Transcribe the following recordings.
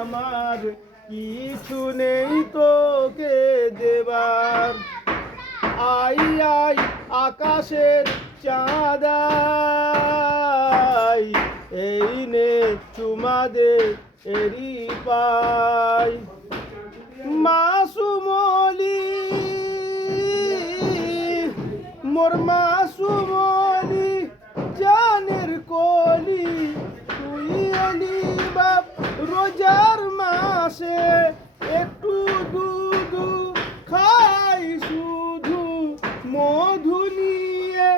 আমার কিছু নেই তোকে দেবার। আই আই আকাশের চাঁদাই, এই নে চুমা দে এরি পাই। মাসুমলি মোর মাসুমলি জানের কলি, তুই এলি বাপ রোজার মাসে, একটু দুধ খাই শুধু মধু নিয়ে,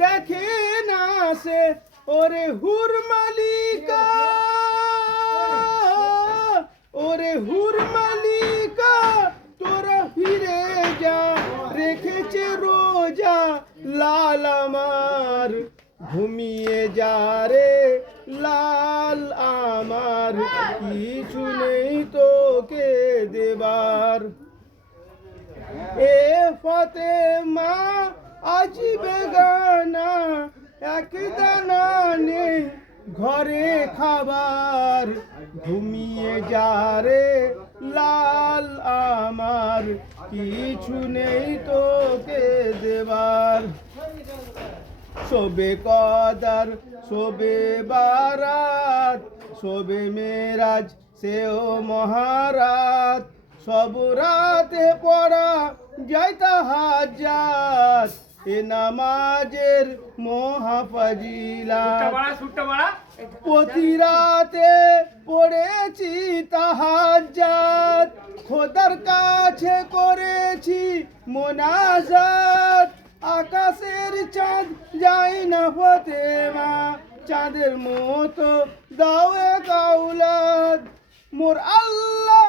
দেখে না সে ওরে হুর মালিকা, ওরে হুর মালিকা তোরা ফিরে যা, রেখেছে রোজা লাল আমার, ঘুমিয়ে যা রে লাল আমার, কিছু নেই তোকে দেবার। এ ফাতেমা আজ বেগানা, এক দানা নেই ঘরে খাবার, ঘুমিয়ে যা রে লাল আমার, কিছু নেই তোকে দেবার। শোবে কদর শোবে বারাত, শোবে মেরাজ সেও মহারাত, সব রাতে পড়া যায় তাহাজ্জুদ, এ নামাজের মহাফজিলাত। প্রতি রাতে পড়েছি তাহাজ্জুদ, খোদার কাছে করেছি মোনাজাত, আকাশের চাঁদ যায় না ফাতেমা, চাঁদের মতো দাও এক আওলাদ। মোর আল্লাহ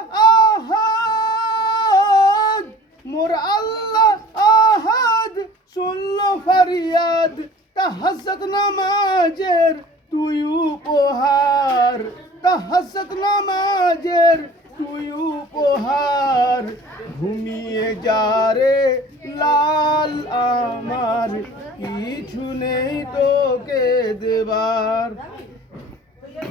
আহাদ, মোর আল্লাহ আহাদ, শুনলো ফরিয়াদ, তাহাজ্জুদ নামাজের তুই উপহার, তাহাজ্জুদ নামাজের তুই উপহার, ঘুমিয়ে যা রে লাল আমার, কিছু নেই তোকে দেবার।